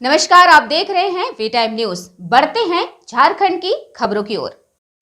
नमस्कार, आप देख रहे हैं वी टाइम न्यूज। बढ़ते हैं झारखंड की खबरों की ओर।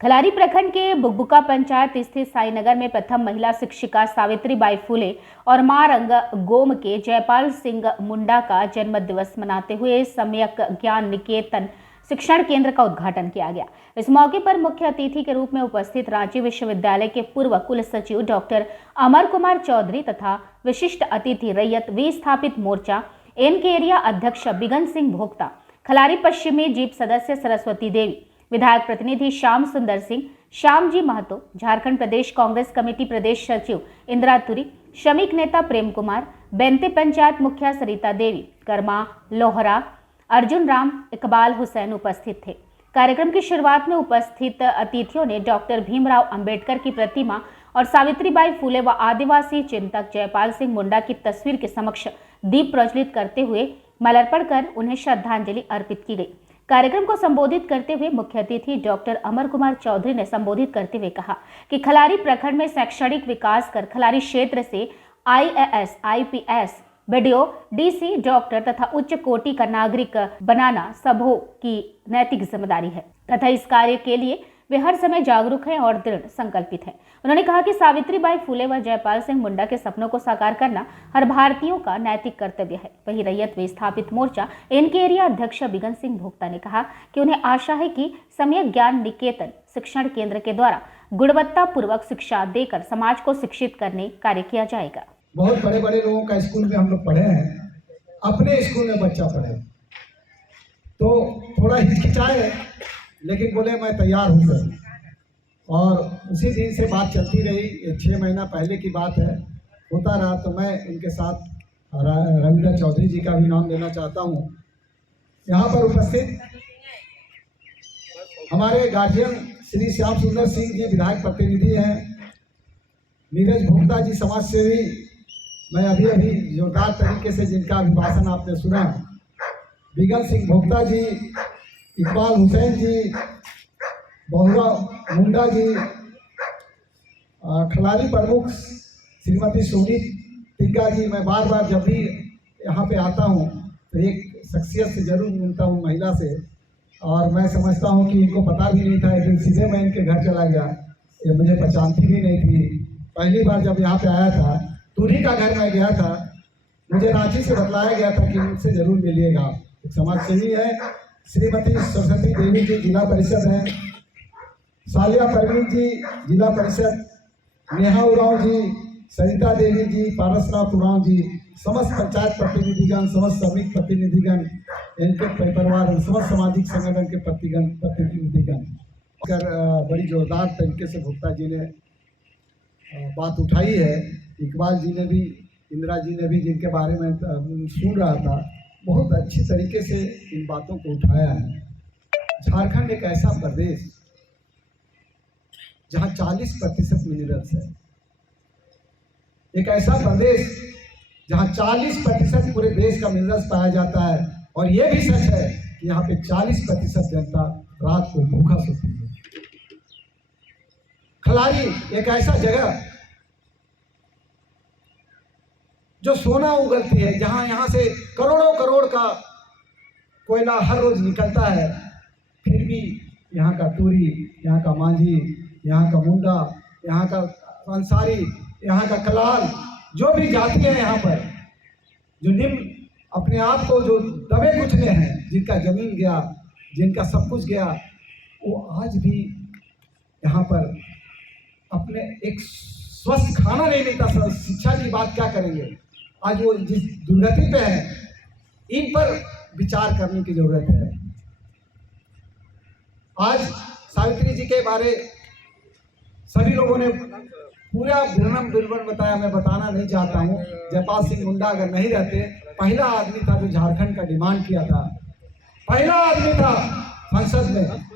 खलारी प्रखंड के बुकबुका पंचायत स्थित साईनगर में प्रथम महिला शिक्षिका सावित्रीबाई फुले और मां रंगगोम के जयपाल सिंह मुंडा का जन्म दिवस मनाते हुए सम्यक ज्ञान निकेतन शिक्षण केंद्र का उद्घाटन किया गया। इस मौके पर मुख्य अतिथि के रूप में उपस्थित रांची विश्वविद्यालय के पूर्व कुल सचिव डॉक्टर अमर कुमार चौधरी तथा विशिष्ट अतिथि रैयत विस्थापित मोर्चा एन के एरिया अध्यक्ष बिगन सिंह भोक्ता, खलारी पश्चिमी जीप सदस्य सरस्वती देवी, विधायक प्रतिनिधि श्याम सुंदर सिंह, श्याम जी महतो, झारखंड प्रदेश कांग्रेस कमेटी प्रदेश सचिव इंदिरा तुरी, श्रमिक नेता प्रेम कुमार, बेंते पंचायत मुखिया सरिता देवी, कर्मा लोहरा, अर्जुन राम, इकबाल हुसैन उपस्थित थे। कार्यक्रम की शुरुआत में उपस्थित अतिथियों ने डॉक्टर भीमराव अंबेडकर की प्रतिमा और सावित्रीबाई फुले व आदिवासी चिंतक जयपाल सिंह मुंडा की तस्वीर के समक्ष दीप प्रज्वलित करते हुए माल्यार्पण कर उन्हें श्रद्धांजलि अर्पित की गई। कार्यक्रम को संबोधित करते हुए मुख्य अतिथि डॉक्टर अमर कुमार चौधरी ने संबोधित करते हुए कहा कि खलारी प्रखंड में शैक्षणिक विकास कर खलारी क्षेत्र से IAS, IPS, BDO, DC, doctor तथा उच्च कोटि का नागरिक बनाना सबों की नैतिक जिम्मेदारी है तथा इस कार्य के लिए वे हर समय जागरूक हैं और दृढ़ संकल्पित हैं। उन्होंने कहा कि सावित्रीबाई फुले व जयपाल सिंह मुंडा के सपनों को साकार करना हर भारतीयों का नैतिक कर्तव्य है। वहीं रैयत विस्थापित मोर्चा एन के एरिया अध्यक्ष बिगन सिंह भोक्ता ने कहा कि उन्हें आशा है कि सम्यक ज्ञान निकेतन शिक्षण केंद्र के द्वारा गुणवत्ता पूर्वक शिक्षा देकर समाज को शिक्षित करने कार्य किया जाएगा। बहुत बड़े बड़े लोगों का स्कूल में हम लोग पढ़े हैं, अपने स्कूल में बच्चा पढ़े तो थोड़ा हिचकिचाए, लेकिन बोले मैं तैयार हूँ सर। और उसी दिन से बात चलती रही, 6 महीना पहले की बात है, होता रहा। तो मैं इनके साथ रविंद्र चौधरी जी का भी नाम लेना चाहता हूँ। यहाँ पर उपस्थित हमारे गार्जियन श्री श्याम सुंदर सिंह जी विधायक प्रतिनिधि हैं, नीरज भोक्ता जी समाज सेवी, मैं अभी जोरदार तरीके से जिनका अभिभाषण आपने सुना, बिगन सिंह भोक्ता जी, इकबाल हुसैन जी, बहुरा मुंडा जी, खलारी प्रमुख श्रीमती सोनी टिग्गा जी। मैं बार बार जब भी यहाँ पे आता हूँ तो एक शख्सियत से जरूर मिलता हूँ, महिला से, और मैं समझता हूँ कि इनको पता भी नहीं था। एक दिन सीधे मैं इनके घर चला गया, ये मुझे पहचानती भी नहीं थी। पहली बार जब यहाँ पे आया था, तुरी का घर में गया था, मुझे रांची से बतलाया गया था कि मुझसे जरूर मिलिएगा। एक समाज सेवी है, श्रीमती सरस्वती देवी जी जिला परिषद हैं, सालिया परवीन जी जिला परिषद, नेहा उराव जी, सरिता देवी जी, पारसनाथ उराव जी, समस्त पंचायत प्रतिनिधिगण, समस्त श्रमिक प्रतिनिधिगण, इनके परिवार, समस्त सामाजिक संगठन के प्रतिनिधिगण कर बड़ी जोरदार तरीके से भोक्ता जी ने बात उठाई है। इकबाल जी ने भी, इंदिरा जी ने भी, जिनके बारे में सुन रहा था, बहुत अच्छी तरीके से इन बातों को उठाया है। झारखंड एक ऐसा प्रदेश जहां 40% मिनरल्स है, एक ऐसा प्रदेश जहां 40% पूरे देश का मिनरल्स पाया जाता है। और यह भी सच है कि यहाँ पे 40% जनता रात को भूखा सोती है। खलारी एक ऐसा जगह जो सोना उगलती है, जहां यहाँ से करोड़ों करोड़ का कोयला हर रोज निकलता है, फिर भी यहाँ का तुरी, यहाँ का मांझी, यहाँ का मुंडा, यहाँ का अंसारी, यहाँ का कलाल, जो भी जाति है यहाँ पर, जो निम्न अपने आप को जो दबे कुचले हैं, जिनका जमीन गया, जिनका सब कुछ गया, वो आज भी यहाँ पर अपने एक स्वस्थ खाना नहीं मिलता। शिक्षा की बात क्या करेंगे, आज वो जिस दुर्गति पे है, इन पर विचार करने की जरूरत है। आज सावित्री जी के बारे सभी लोगों ने पूरा विवरण बताया, मैं बताना नहीं चाहता हूँ। जयपाल सिंह मुंडा अगर नहीं रहते, पहला आदमी था जो झारखंड का डिमांड किया था, पहला आदमी था संसद में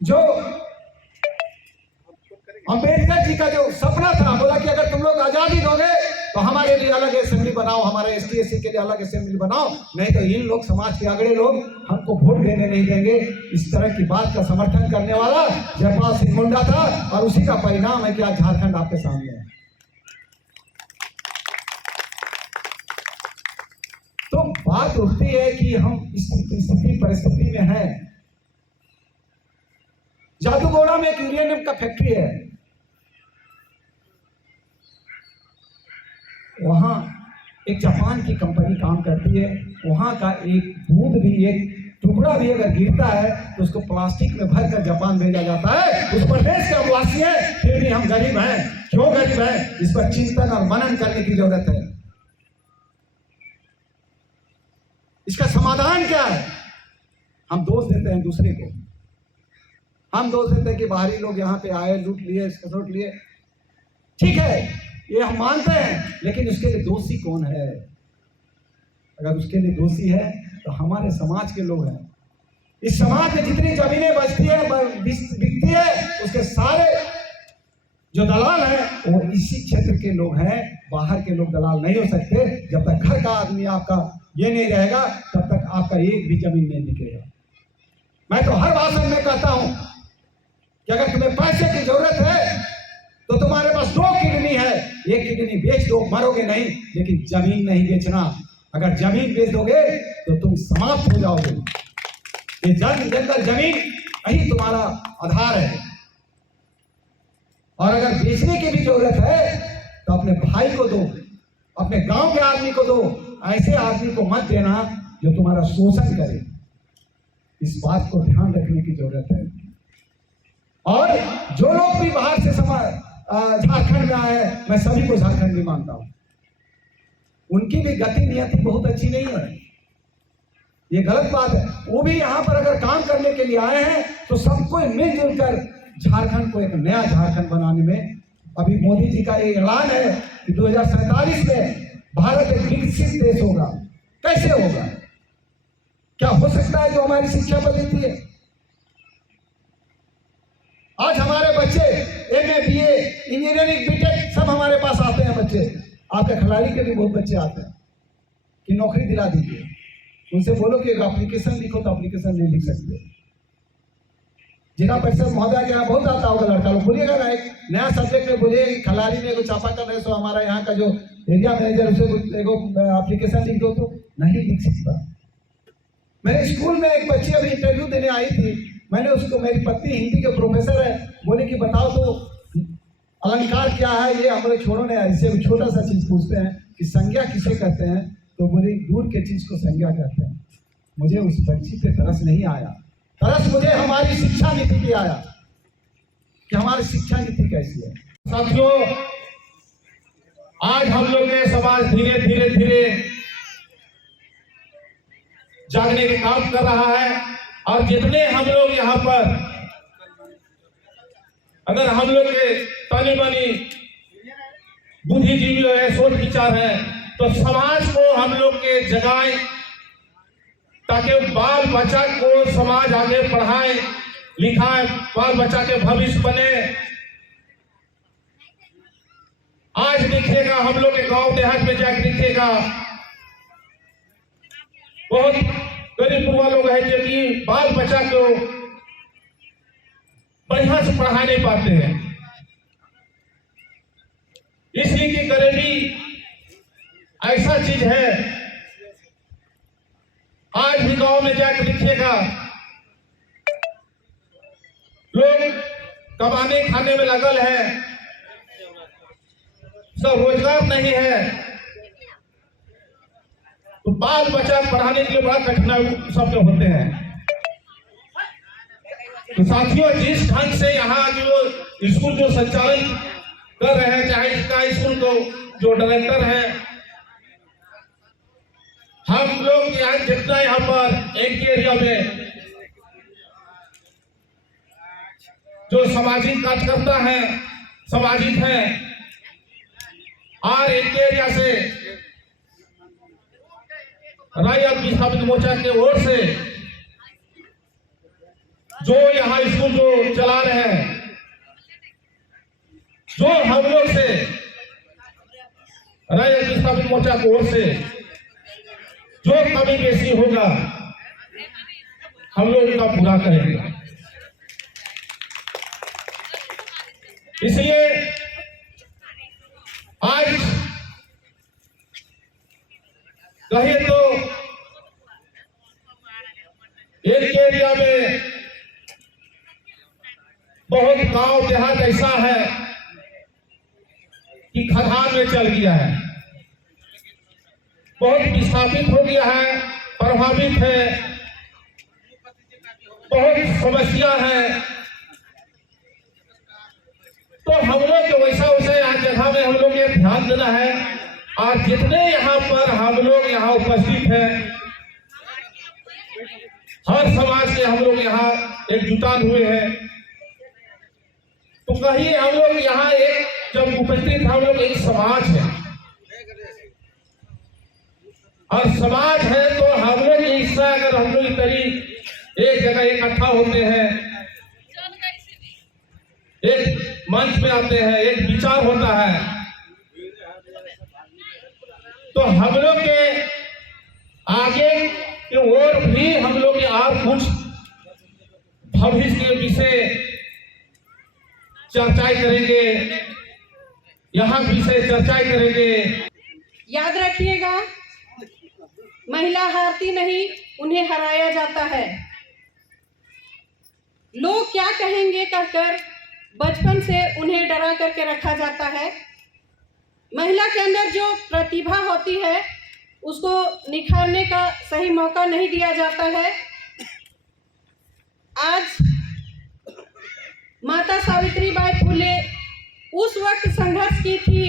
जो अंबेडकर जी का जो सपना था, बोला कि अगर तुम लोग आजादी दोगे तो हमारे लिए अलग असेंबली बनाओ, हमारे ST SC के लिए अलग असेंबली बनाओ, नहीं तो इन लोग समाज के अगले लोग हमको वोट देने नहीं देंगे। इस तरह की बात का समर्थन करने वाला जयपाल सिंह मुंडा था, और उसी का परिणाम है कि आज झारखंड आपके सामने है। बात उठती है कि हम इस स्थिति परिस्थिति में हैं। जादूगोड़ा में एक यूरेनियम का फैक्ट्री है, वहां एक जापान की कंपनी काम करती है। वहां का एक बूंद भी, एक टुकड़ा भी अगर गिरता है तो उसको प्लास्टिक में भर कर जापान भेजा जाता है। उस प्रदेश के वासी है, फिर भी हम गरीब हैं। क्यों गरीब हैं? इस पर चिंतन और मनन करने की जरूरत है। इसका समाधान क्या है? हम दोष देते हैं दूसरे को। हम दोष देते हैं कि बाहरी लोग यहाँ पे आए, लूट लिए, लूट लिए। ठीक है, ये हम मानते हैं, लेकिन उसके लिए दोषी कौन है? अगर उसके लिए दोषी है तो हमारे समाज के लोग हैं। इस समाज में जितनी जमीनें बचती है, बिकती है, उसके सारे जो दलाल हैं वो इसी क्षेत्र के लोग हैं। बाहर के लोग दलाल नहीं हो सकते। जब तक घर का आदमी आपका ये नहीं रहेगा, तब तक आपका एक भी जमीन नहीं बिकेगा। मैं तो हर भाषण में कहता हूं कि अगर तुम्हें पैसे की जरूरत है तो तुम्हारे पास 2 किडनी है, एक किडनी बेच दो, मरोगे नहीं, लेकिन जमीन नहीं बेचना। अगर जमीन बेच दोगे तो तुम समाप्त हो जाओगे। ये जंगल जमीन यही तुम्हारा आधार है। और अगर बेचने की भी जरूरत है तो अपने भाई को दो, अपने गांव के आदमी को दो। ऐसे आदमी को मत देना जो तुम्हारा शोषण करे। इस बात को ध्यान रखने की जरूरत है। और जो लोग भी बाहर से झारखंड में आए, मैं सभी को झारखंड में मानता हूं। उनकी भी गति नियति बहुत अच्छी नहीं है, ये गलत बात है। वो भी यहाँ पर अगर काम करने के लिए आए हैं तो सबको मिलजुल कर झारखंड को एक नया झारखंड बनाने में, अभी मोदी जी का ये ऐलान है कि 2047 में भारत एक विकसित देश होगा। कैसे होगा? क्या हो सकता है जो हमारी शिक्षा बदलती है? आज हमारे बच्चे MA BA इंजीनियरिंग बीटेक सब हमारे पास आते हैं बच्चे। आपके खिलाड़ी के भी बहुत बच्चे आते हैं कि नौकरी दिला दीजिए। उनसे बोलो कि एक एप्लीकेशन लिखो, तो एप्लीकेशन नहीं लिख सकते। जिला परिषद महोदय के यहाँ बहुत आता होगा लड़का लोग, बोलिएगा ना एक नया सब्जेक्ट में बोलिए कि खिलाड़ी में एगो चापा कर रहे सो हमारा यहाँ का जो एरिया मैनेजर उसे एगो एप्लीकेशन लिख दो, तो नहीं लिख सकता। मेरे स्कूल में एक बच्ची अभी इंटरव्यू देने आई थी। मैंने उसको, मेरी पत्नी हिंदी के प्रोफेसर है, बोले कि बताओ तो अलंकार क्या है? ये हम लोग छोड़ो ना, इससे छोटा सा चीज पूछते हैं कि संज्ञा किसे कहते हैं? तो बोले दूर के चीज को संज्ञा कहते हैं। मुझे उस बच्ची पे तरस नहीं आया, तरस मुझे हमारी शिक्षा नीति की आया कि हमारी शिक्षा नीति कैसी है। साथियों, आज हम लोग के समाज धीरे धीरे धीरे जागने के काम कर रहा है। और जितने हम लोग यहाँ पर, अगर हम लोग के तनी मनी बुद्धिजीवी है, सोच विचार है, तो समाज को हम लोग के जगाएं, ताकि बाल बच्चा को समाज आगे पढ़ाए लिखाए, बाल बच्चा के भविष्य बने। आज दिखेगा हम लोग के गांव देहात में जाकर दिखेगा, बहुत गरीब गुरबा लोग हैं जो कि बाल बच्चा को बढ़िया से पढ़ा नहीं पाते हैं, इसलिए कि गरीबी ऐसा चीज है। आज भी गांव में जाकर देखिएगा, लोग कमाने खाने में लगल है, सब रोजगार नहीं है, तो बाल बच्चा पढ़ाने के लिए बड़ा कठिनाई सबके होते हैं। तो साथियों, जिस ढंग से यहाँ जो स्कूल जो संचालन कर रहे हैं, चाहे इसका स्कूल को जो डायरेक्टर है, हम लोग यहाँ जितना यहाँ पर एक एरिया में जो सामाजिक कार्यकर्ता है, सामाजिक है, और एक एरिया से राय विस्थापित मोर्चा के ओर से जो यहाँ स्कूल जो चला रहे हैं, जो हम लोग से राय विस्थापित मोर्चा की ओर से जो कमी बेसी होगा, हम लोग उसका पूरा करेंगे। इसलिए आज कहिए तो एक एरिया में बहुत गांव देहात ऐसा है कि खदान में चल गया है, बहुत विस्थापित हो गया है, प्रभावित है, बहुत समस्या है। तो हम लोग के वैसा वैसा यहाँ जगह में हम लोग ये ध्यान देना है। और जितने यहाँ पर हम लोग यहाँ उपस्थित हैं, हर समाज के हम लोग यहाँ एकजुटान हुए हैं। तो कहिए हम लोग यहाँ एक जब उपस्थित हम लोग एक समाज है, और समाज है तो हम लोग ये हिस्सा अगर हम लोग एक जगह इकट्ठा होते हैं, एक मंच में आते हैं, एक विचार होता है, तो हम लोग के आगे की ओर भी हम लोग और कुछ भविष्य के विषय चर्चाएं करेंगे, यहाँ विषय चर्चाएं करेंगे। याद रखिएगा, महिला हारती नहीं, उन्हें हराया जाता है। लोग क्या कहेंगे कहकर बचपन से उन्हें डरा करके रखा जाता है। महिला के अंदर जो प्रतिभा होती है उसको निखारने का सही मौका नहीं दिया जाता है। आज माता सावित्रीबाई फुले उस वक्त संघर्ष की थी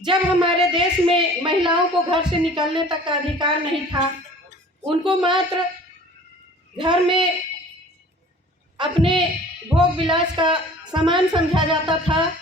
जब हमारे देश में महिलाओं को घर से निकलने तक का अधिकार नहीं था। उनको मात्र घर में अपने भोग विलास का सामान समझा जाता था।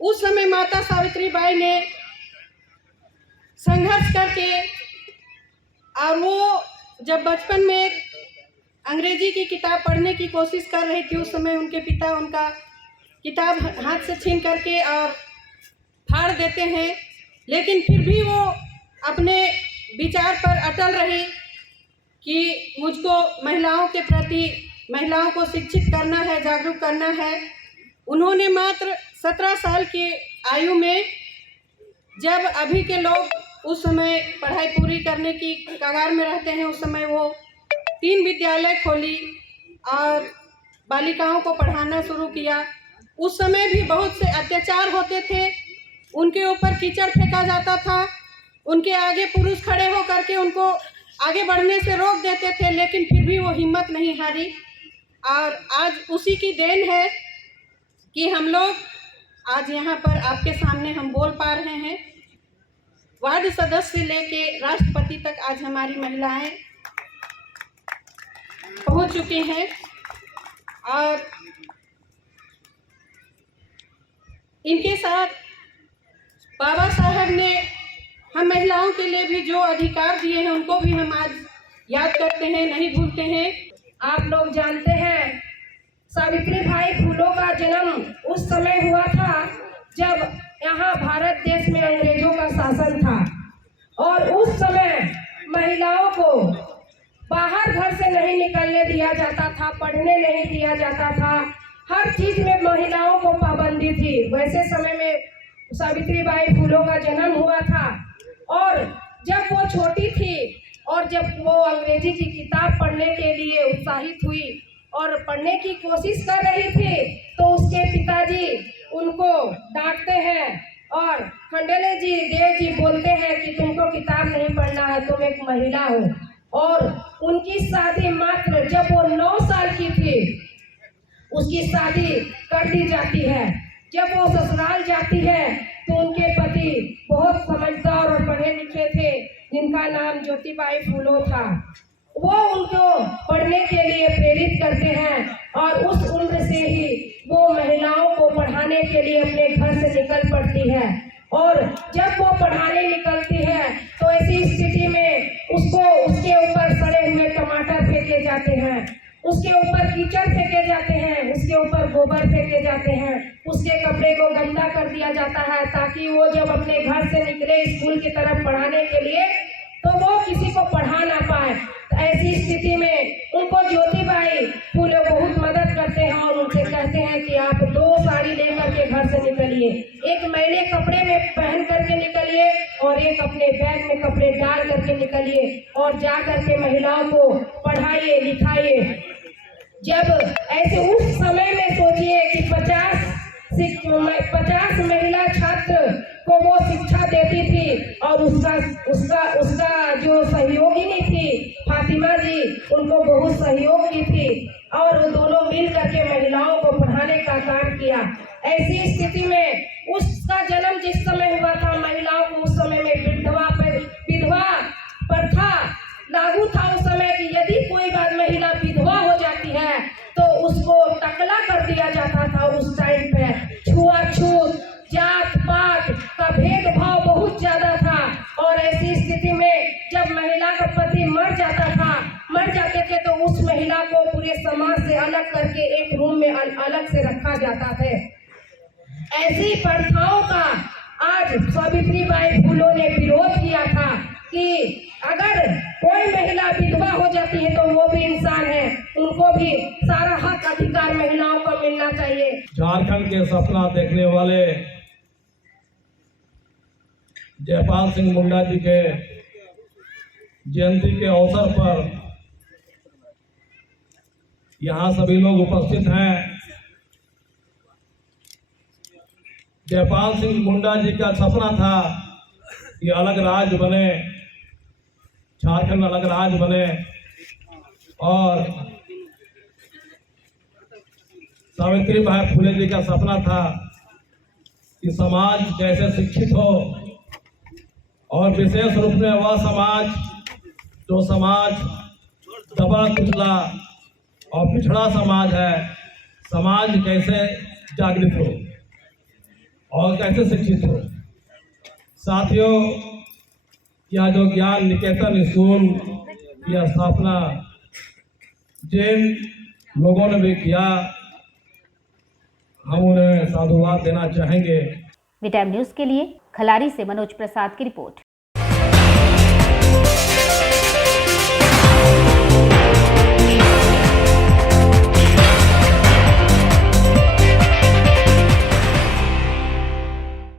उस समय माता सावित्रीबाई ने संघर्ष करके, और वो जब बचपन में अंग्रेजी की किताब पढ़ने की कोशिश कर रही थी, उस समय उनके पिता उनका किताब हाथ से छीन करके और फाड़ देते हैं, लेकिन फिर भी वो अपने विचार पर अटल रही कि मुझको महिलाओं के प्रति, महिलाओं को शिक्षित करना है, जागरूक करना है। उन्होंने मात्र 17 साल की आयु में, जब अभी के लोग उस समय पढ़ाई पूरी करने की कगार में रहते हैं, उस समय वो 3 विद्यालय खोली और बालिकाओं को पढ़ाना शुरू किया। उस समय भी बहुत से अत्याचार होते थे, उनके ऊपर कीचड़ फेंका जाता था, उनके आगे पुरुष खड़े होकर के उनको आगे बढ़ने से रोक देते थे, लेकिन फिर भी वो हिम्मत नहीं हारी। और आज उसी की देन है कि हम लोग आज यहाँ पर आपके सामने हम बोल पा रहे हैं। वार्ड सदस्य से लेके राष्ट्रपति तक आज हमारी महिलाएं पहुँच चुकी हैं, और इनके साथ बाबा साहब ने हम महिलाओं के लिए भी जो अधिकार दिए हैं उनको भी हम आज याद करते हैं, नहीं भूलते हैं। आप लोग जानते हैं, सावित्रीबाई फुले का जन्म उस समय हुआ था जब यहाँ भारत देश में अंग्रेजों का शासन था, और उस समय महिलाओं को बाहर घर से नहीं निकलने दिया जाता था, पढ़ने नहीं दिया जाता था, हर चीज में महिलाओं को पाबंदी थी। वैसे समय में सावित्रीबाई फुले का जन्म हुआ था, और जब वो छोटी थी और जब वो अंग्रेजी की किताब पढ़ने के लिए उत्साहित हुई और पढ़ने की कोशिश कर रही थी, तो उसके पिताजी उनको डांटते हैं और खंडेले जी, देव जी बोलते हैं कि तुमको किताब नहीं पढ़ना है, तुम एक महिला हो। और उनकी शादी मात्र जब वो 9 साल की थी उसकी शादी कर दी जाती है। जब वो ससुराल जाती है तो उनके पति बहुत समझदार और पढ़े लिखे थे, जिनका नाम ज्योतिबाई फुले था। वो उनको पढ़ने के लिए प्रेरित करते हैं, और उस उम्र से ही वो महिलाओं को पढ़ाने के लिए अपने घर से निकल पड़ती है। और जब वो पढ़ाने निकलती है तो ऐसी स्थिति में उसको, उसके ऊपर सड़े हुए टमाटर फेंके जाते हैं, उसके ऊपर कीचड़ फेंके जाते हैं, उसके ऊपर गोबर फेंके जाते हैं, उसके कपड़े को गंदा कर दिया जाता है, ताकि वो जब अपने घर से निकले स्कूल की तरफ पढ़ाने के लिए तो वो किसी को पढ़ा ना पाए। तो ऐसी स्थिति में उनको ज्योतिबाई फुले बहुत मदद करते हैं और उनसे कहते हैं कि आप 2 साड़ी लेकर के घर से निकलिए, एक मैले कपड़े में पहन करके निकलिए और एक अपने बैग में कपड़े डाल करके निकलिए और जा करके महिलाओं को पढ़ाइए लिखाइए। जब ऐसे उस समय में सोचिए कि 50 महिला छात्र को वो शिक्षा देती थी और उसका जो सहयोगिनी थी फातिमा जी, उनको बहुत सहयोग की थी और वो दोनों मिल करके महिलाओं को पढ़ाने का काम किया। ऐसी स्थिति में उसका जन्म जिस समय हुआ था, महिलाओं को उस समय में विधवा प्रथा लागू था उस समय की यदि कोई बात महिला विधवा हो जाती है तो उसको टकला कर दिया जाता था। उस टाइम पे छुआछूत, जात पात का भेदभाव बहुत ज्यादा था और ऐसी स्थिति में जब महिला का पति मर जाते थे तो उस महिला को पूरे समाज से अलग करके एक रूम में अलग से रखा जाता था। ऐसी प्रथाओं का आज सावित्रीबाई फुले ने विरोध किया था कि अगर कोई महिला विधवा हो जाती है तो वो भी इंसान है, उनको भी सारा हक अधिकार महिलाओं को मिलना चाहिए। झारखंड के सपना देखने वाले जयपाल सिंह मुंडा जी के जयंती के अवसर पर यहाँ सभी लोग उपस्थित हैं। जयपाल सिंह मुंडा जी का सपना था कि अलग राज्य बने, झारखंड अलग राज्य बने और सावित्रीबाई फुले जी का सपना था कि समाज कैसे शिक्षित हो और विशेष रूप में वह समाज जो समाज दबा कुचला और पिछड़ा समाज है, समाज कैसे जागृत हो और कैसे शिक्षित हो। साथियों, यह जो ज्ञान निकेतन स्कूल की स्थापना जिन लोगों ने भी किया, हम उन्हें साधुवाद देना चाहेंगे। वी टाइम न्यूज़ के लिए खलारी से मनोज प्रसाद की रिपोर्ट।